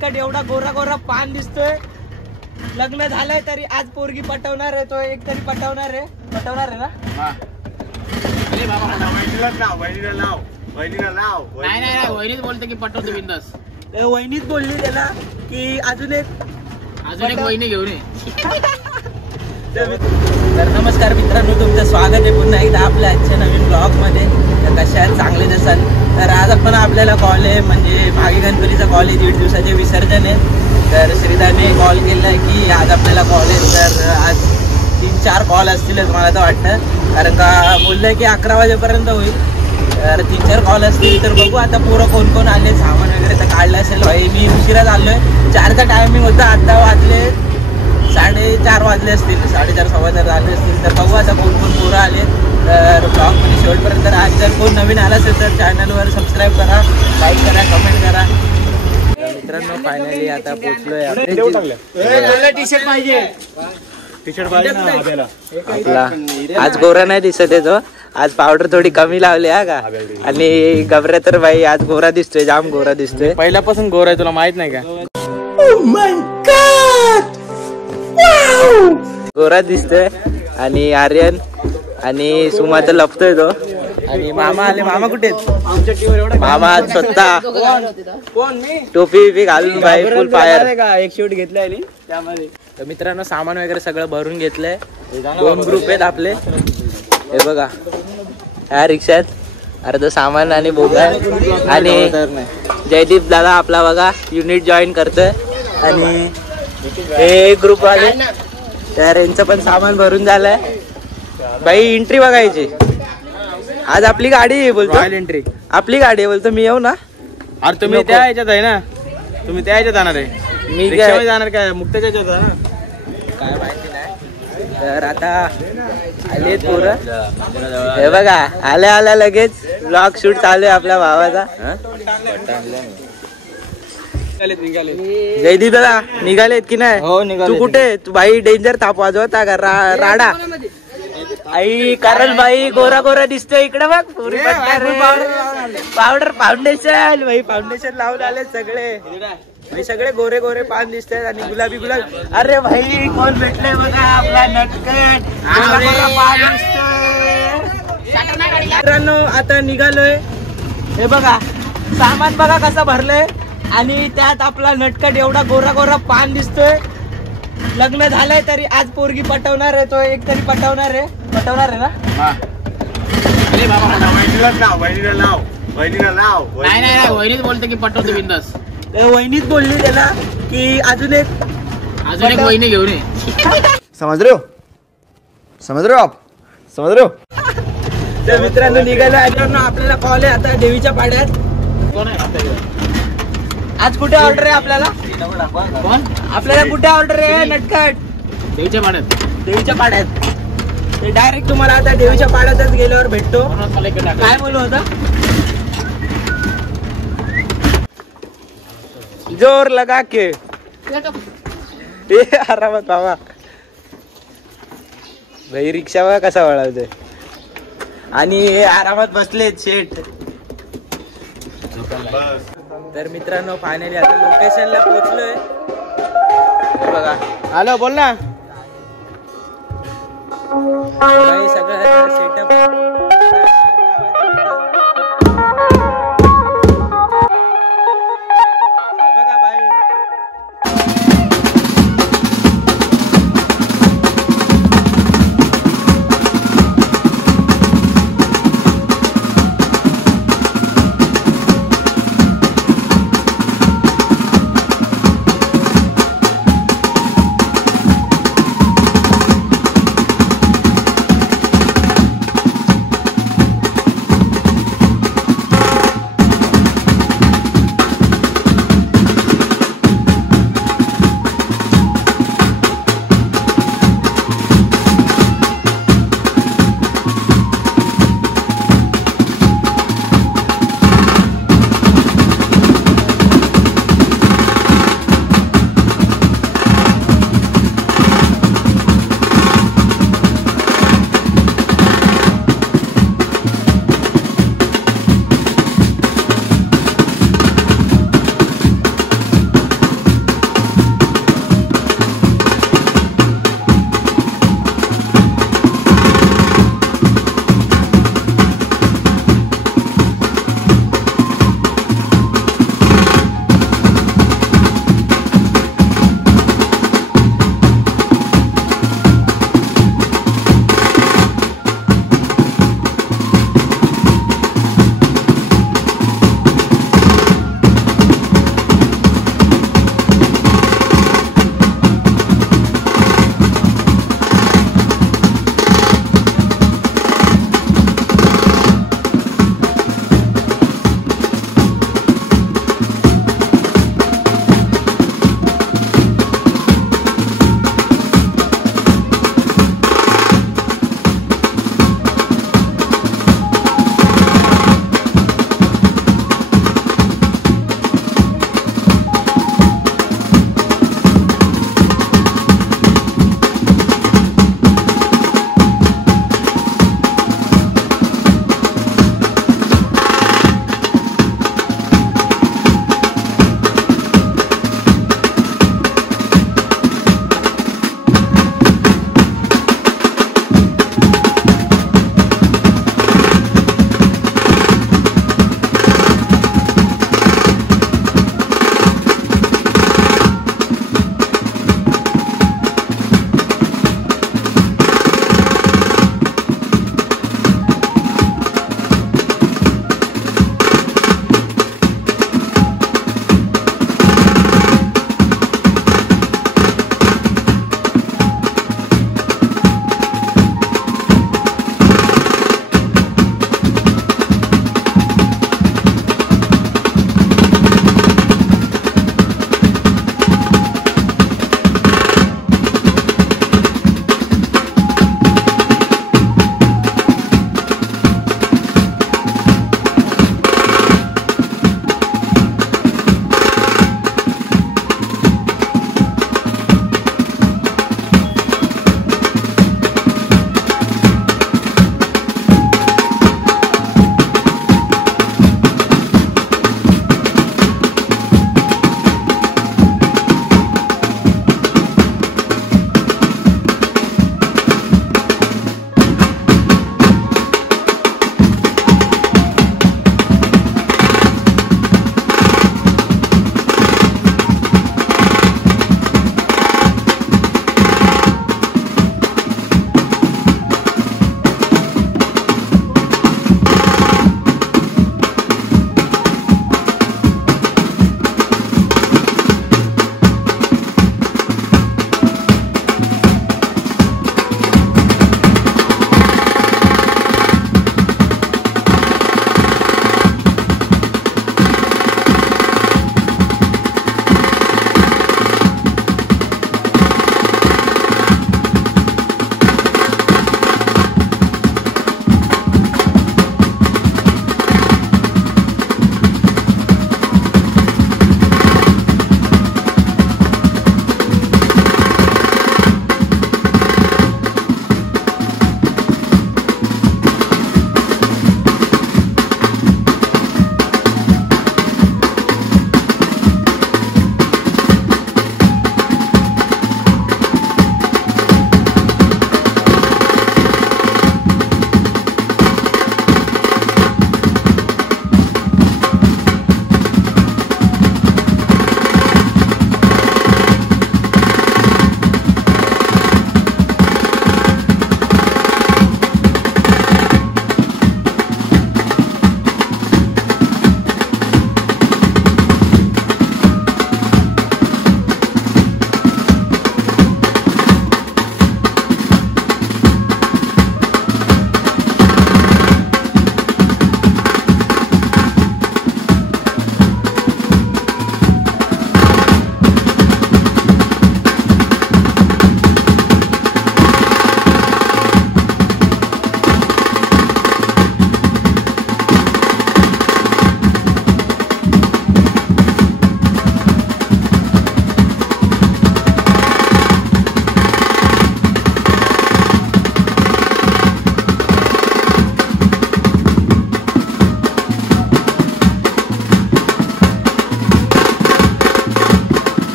नटकट एवढा गोरा गोरा पान दिसतोय. लग्न झालंय तरी आज पोरगी पटवणार आहे. तो एक तरी पटवणार आहे ना. नाही वहिनीच बोलते की पटवतो बिंदास. वहिनीच बोलली त्याला की अजून एक वहिनी घेऊन ये. तर नमस्कार मित्रांनो, तुमचं स्वागत आहे पुन्हा एकदा आपल्या आजच्या नवीन ब्लॉग मध्ये. तर कशा चांगले असाल तर आज आपण आपल्याला कॉल आहे म्हणजे मागे गणपतीचा कॉल आहे, 1.5 दिवसाचे विसर्जन आहे. तर श्रीदाने कॉल केला आहे की आज आपल्याला कॉल आहे. तर आज 3-4 कॉल असतीलच मला तर वाटतं, कारण का बोललंय की 11 वाजेपर्यंत होईल. तर 3-4 कॉल असतील. तर बघू आता पोरं कोण कोण आले, सामान वगैरे तर काढलं असेल. भाई मी उशिरा चाललोय, 4चा टायमिंग होता, आता वाजले 4:30 वाजले असतील, 4:30-4:15 झाले असतील. तर बघू आता कोण कोण पोरं आले. तर ब्लॉग मध्ये शेवटपर्यंत आज जर कोण नवीन आला असेल तर चॅनलवर सबस्क्राइब करा, लाईक करा, कमेंट करा. मित्रांनो फायनली आता पोहोचलोय. टी-शर्ट पाहिजे, आपला आज गोरा नाही दिसत आहे तो, आज पावडर थोडी कमी लावली हा का. आणि गबऱ्या तर बाई आज गोरा दिसतोय, जाम गोरा दिसतोय. पहिल्यापासून गोर आहे, तुला माहित नाही का. गोरा दिसतोय. आणि आर्यन आणि सुमा तर लपतोय तो. आणि मामा आले. मामा कुठे आहेत? मामा स्वतः टोपी बिपी घालून बाई फुल फायर. एक शूट घेतलाय त्यामध्ये. तर मित्रांनो सामान वगैरे सगळं भरून घेतलंय. 2 ग्रुप आहेत आपले. हे बघा ह्या रिक्षात अर्ध सामान आणि बोगा. आणि जयदीप दादा आपला बघा युनिट जॉईन करतोय. आणि हे ग्रुप आले तर यांचं पण सामान भरून झालंय. बाई एंट्री बघायची. आज आपली गाडी आहे बोलतो. एंट्री आपली गाडी आहे बोलतो. मी येऊ ना? अरे तुम्ही त्या ह्याच्यात आहे ना, तुम्ही त्या ह्याच्यात जाणार आहे. मी जाणार काय मुक्ताच्या ह्याच्यात ना, काय माहिती नाही. तर आता आले पोरं. हे बघा आल्या लगेच ब्लॉग शूट चालू आहे आपल्या भावाचा. जयदीप दादा निघालेत की नाही? हो निघाले. तू कुठे? तू बाई डेंजर ताप वाजवता का राडा आई. कारण बाई गोरा गोरा दिसतोय इकडे बघ. पावडर फाउंडेशन भाई, फाउंडेशन लावून आले सगळे भाई. सगळे गोरे गोरे पान दिसतात आणि गुलाबी गुलाबी. अरे भाई कोण भेटले बघा, आपला नटकट मित्रांनो. आता निघालोय. हे बघा सामान बघा कसं भरलंय. आणि त्यात आपला नटकट एवढा गोरा गोरा पान दिसतोय. लग्न झालंय तरी आज पोरगी पटवणार आहे. तो एक तरी पटवणार आहे ना. नाही वहिनीच बोलते की पटवतो बिंदास. वहिनीच बोलली त्याला की अजून एक वहिनी घेऊन ये. समझ रहे हो आप. तर मित्रांनो निघालो. आपल्याला कॉल आहे आता देवीच्या पाड्यात. कोण आहे आज कुठे ऑर्डर आहे आपल्याला? कोण आपल्याला कुठे ऑर्डर आहे? नटकट देवीच्या पाड्यात. ते डायरेक्ट तुम्हाला आता देवीच्या पाड्यातच गेल्यावर भेटतो. काय बोलू होता? जोर लगा के आरामात बाबा. भाई रिक्षा बघा कसा वळवतोय. आणि हे आरामात बसलेत शेट. तर मित्रांनो फायनली आता लोकेशनला पोहोचलोय. बघा हॅलो बोल ना. भाई सगळं सेटअप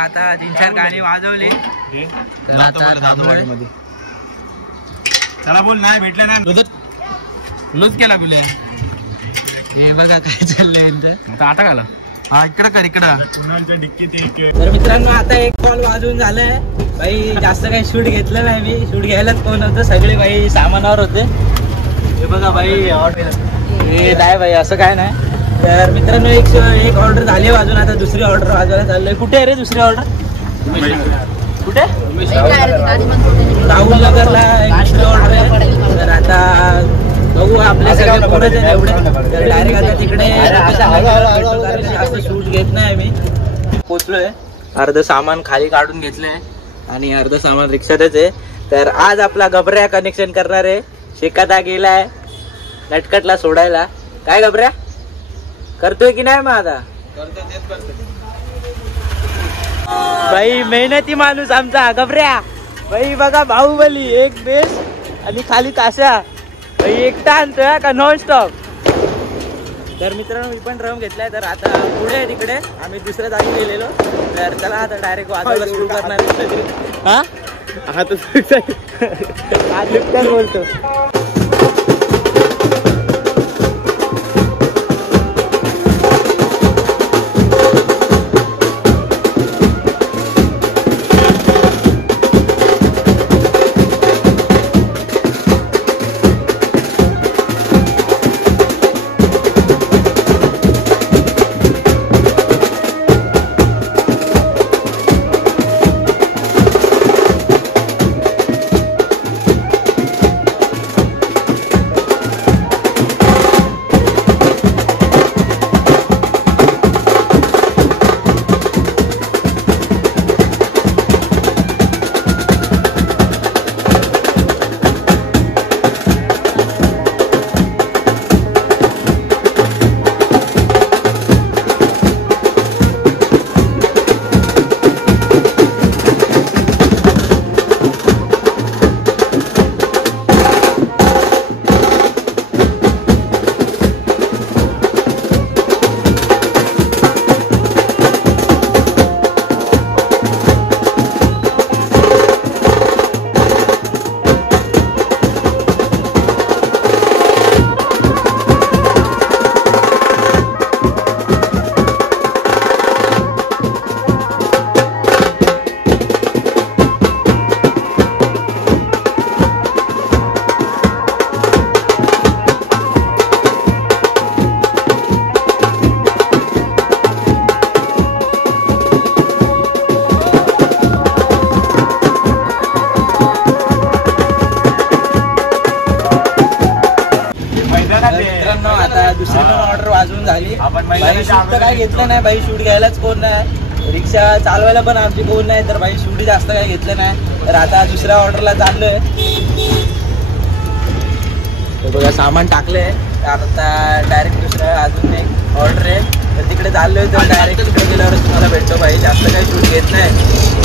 आता 3-4 गाणी वाजवली तर आता थांबलोय. चला बोल नाही भेटलं नाही लूज केला बोले. हे बघा काय चाललंय यांचं. आता आटा घाला. हा इकडं कर इकडं. डिक्कीत तर मित्रांनो आता एक कॉल वाजून झालंय. भाई जास्त काही शूट घेतलं नाही मी. शूट घ्यायलाच कोण होतं सगळे भाई सामानावर होते. हे बघा भाई हे नाही भाई असं काय नाही. तर मित्रांनो एक ऑर्डर झाली वाजून. आता दुसरी ऑर्डर वाजवायला चाललोय. कुठे आहे रे दुसरी ऑर्डर? कुठे? राहुल नगरला एक दुसरी ऑर्डर आहे. तर आता बघू आपले सगळे पुढेच आहे एवढे. तर डायरेक्ट आता तिकडे जास्त शूट घेत नाही आम्ही. पोचलोय. अर्ध सामान खाली काढून घेतलंय आणि अर्ध सामान रिक्षातच आहे. तर आज आपला गबऱ्या कनेक्शन करणार आहे. शेकाता गेलाय नटकटला सोडायला. काय गबऱ्या करतोय की नाही? मग आता भाई मेहनती माणूस आमचा गबऱ्या. भाई बघा बाहुबली एक बेस आणि खाली ताशा. भाई एकटा आणतोय का नॉन स्टॉप. तर मित्रांनो मी पण ड्रम घेतलाय. तर आता पुढे तिकडे आम्ही दुसऱ्या जागी गेलेलो. तर चला आता डायरेक्ट वाजवायला सुरू करणार. हा आज लुकताच बोलतो. वाजून झाली. भाई शूट तर काय घेतलं नाही. भाई शूट घ्यायलाच कोण नाही. रिक्षा चालवायला पण आमची कोण नाही. तर भाई शूट जास्त काय घेतलं नाही. तर आता दुसऱ्या ऑर्डरला चाललोय. बघा सामान टाकलंय. आता डायरेक्ट दुसऱ्या अजून एक ऑर्डर आहे. तर तिकडे चाललोय. तर डायरेक्ट तिकडे गेल्यावरच तुम्हाला भेटतो. भाई जास्त काही शूट घेत नाही.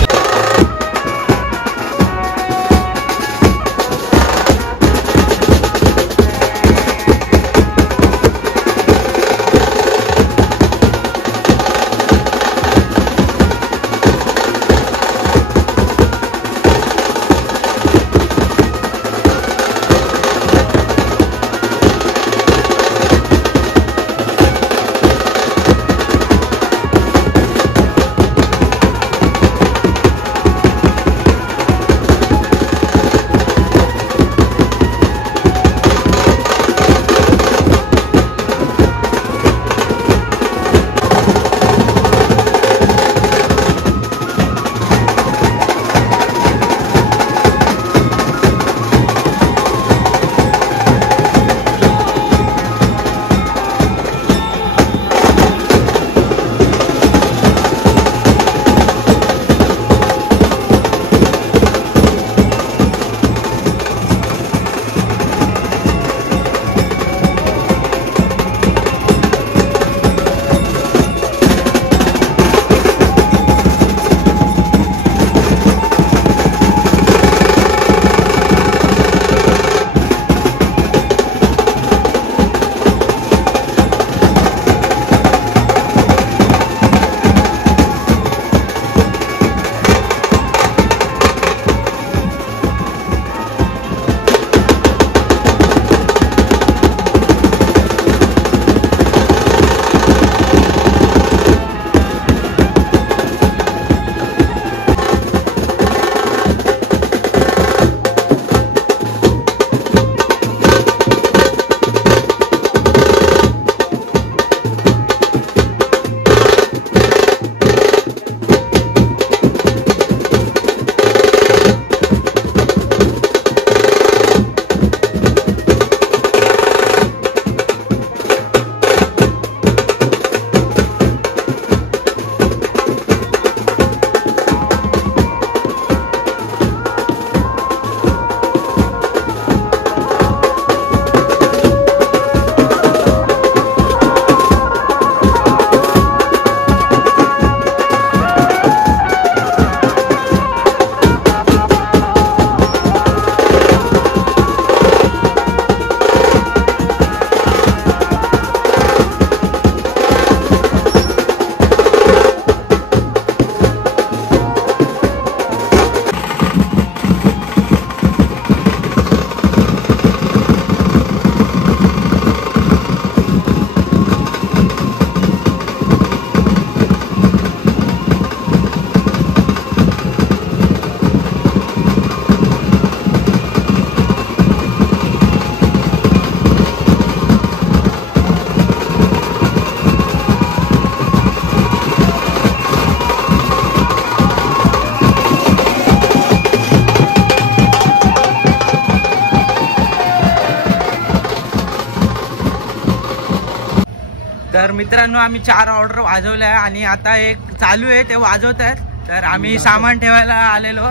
तर मित्रांनो आम्ही 4 ऑर्डर वाजवल्या आणि आता एक चालू आहे ते वाजवत आहेत. तर आम्ही सामान ठेवायला आलेलो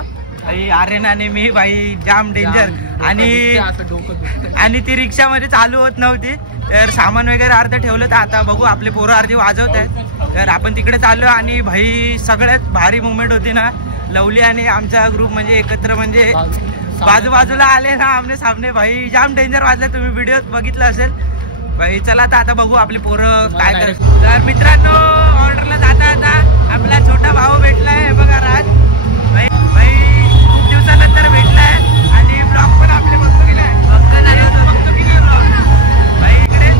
भाई आर्यन आणि मी. भाई जाम डेंजर आणि ती रिक्षामध्ये चालू होत नव्हती. तर सामान वगैरे अर्ध ठेवलं. तर आता बघू आपले पोरं अर्धी वाजवत आहेत. तर आपण तिकडे चाललो आणि भाई सगळ्यात भारी मुवमेंट होती ना. लवली आणि आमचा ग्रुप म्हणजे एकत्र म्हणजे बाजूबाजूला आले ना आमने सामने. भाई जाम डेंजर वाजले. तुम्ही व्हिडिओ बघितला असेल भाई. चला तर आता बघू आपले पोरं काय करतात. तर मित्रांनो ऑर्डरला जाता आता आपला छोटा भाऊ भेटलाय बघा राज. भाई खूप दिवसानंतर भेटलाय आणि ब्लॉग पण आपले बघतो की नाही बघतो की नाही ब्लॉग भाई इकडे.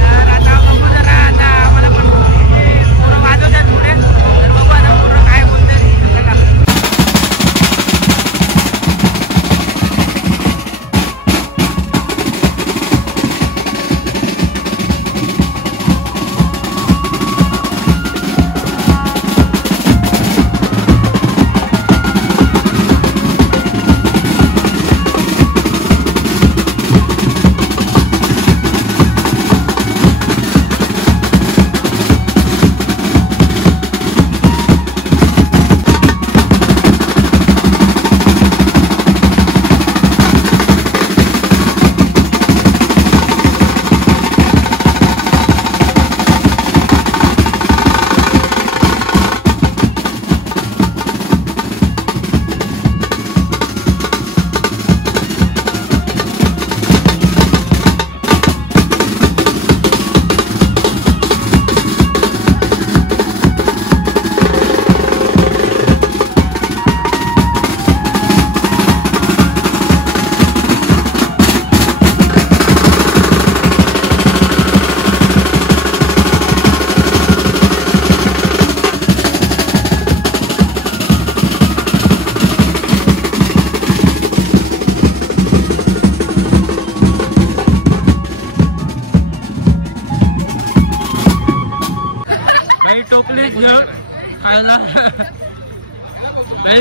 तर आता बघू जरा आता आम्हाला पण पोरं वाजवतात पुढे. तर बघू आता पोरं काय बोलतात.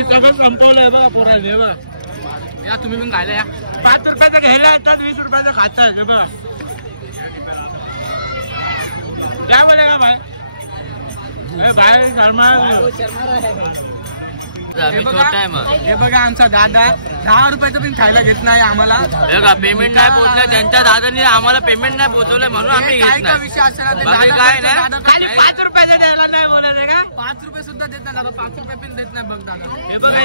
सगळं संपवलंय बघा पोराने बघा. या तुम्ही पण खायला या. 5 रुपयाचं घ्यायला येतात 20 रुपयाचं खातात बघा. काय बोले का भाई भाई शर्मा. हे बघा आमचा दादा 10 रुपयाचं पण खायला घेत नाही आम्हाला. बघा पेमेंट नाही पोहोचलं त्यांच्या दादाने आम्हाला पेमेंट नाही पोहोचवलं म्हणून आम्ही घेत नाही. विषय असला काय नाही 5 रुपयाचं द्यायला नाही बोलायचं का. 5 रुपये सुद्धा देत नाही दादा. 5 रुपये पण देत नाही बघ दादा. हे बघा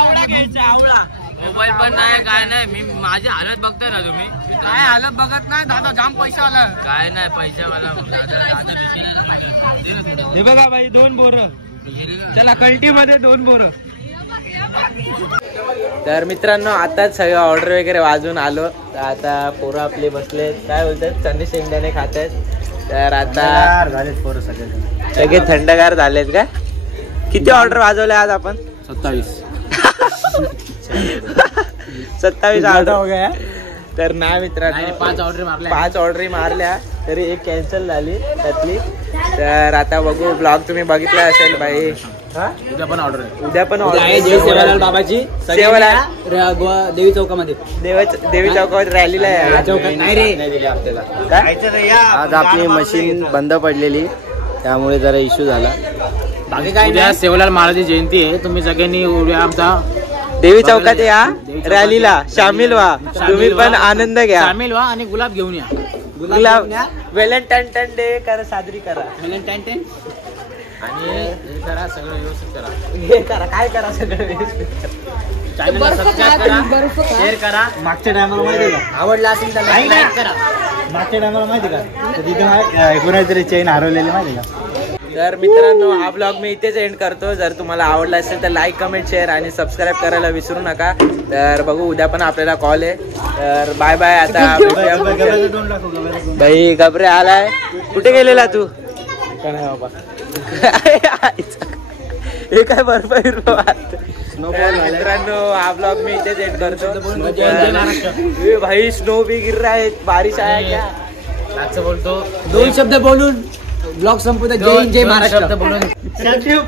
आवळा घ्यायचा आवळा. मोबाईल पण नाही काय नाही. मी माझी हालत बघताय ना तुम्ही. काय हालत बघत नाही दादा. जाम पैसा आला काय नाही पैशावाला दादा. हे बघा भाई 2 बोरं. चला कल्टी मध्ये 2 बोरं. तर मित्रांनो आताच सगळं ऑर्डर वगैरे वाजून आलो. तर आता पोरं आपले बसले काय बोलतात चणे शेंगदाणे खात आहेत. तर आता झालेत पोरं सगळे थंडगार झालेत का. किती ऑर्डर वाजवले आज आपण. 27 ऑर्डर हो गया. तर नाही मित्रांनो 5 ऑर्डर मारल्या तरी एक कॅन्सल झाली त्यातली. तर आता बघू ब्लॉग तुम्ही बघितला असेल भाई. उद्या पण ऑर्डर आहे सेवालाल बाबाची सेवाला देवी चौकामध्ये. देवी चौकामध्ये रॅलीला आहे. आज आपली मशीन बंद पडलेली त्यामुळे जरा इश्यू झाला. बाकी काय उद्या सेवालाल महाराज जयंती आहे. तुम्ही सगळ्यांनी उद्या आमचा देवी चौकात या रॅलीला सामील व्हा. तुम्ही पण आनंद घ्या. सामील व्हा आणि गुलाब घेऊन या. गुलाब व्हॅलेंटाईन डे करा साजरी करा. व्हॅलेंटाईन डे आणि हे करा सगळं व्यवस्थित करा. हे करा काय करा सगळं व्यवस्थित. चॅनलला सबस्क्राइब करा शेअर करा. मागच्या टायमाला माहिती का आवडला असेल तर लाईक करा. मागच्या टायमाला माहिती का तिथे कोणातरी चेन हरवलेली माहिती का. तर मित्रांनो हा ब्लॉग मी इथेच एंड करतो. जर तुम्हाला आवडला असेल तर लाईक कमेंट शेअर आणि सबस्क्राईब करायला विसरू नका. तर बघू उद्या पण आपल्याला कॉल आहे. तर बाय बाय. आता भाई घबरे आलाय. कुठे गेलेला तू. काय नाही बाबा हे काय बर्फाई मित्रांनो हा ब्लॉग मी इथेच एंड करतो. भाई स्नो भी गिर रहा है. बारिश आया क्या. बोलतो 2 शब्द बोलून ब्लॉग संपवतो. जय महाराष्ट्र.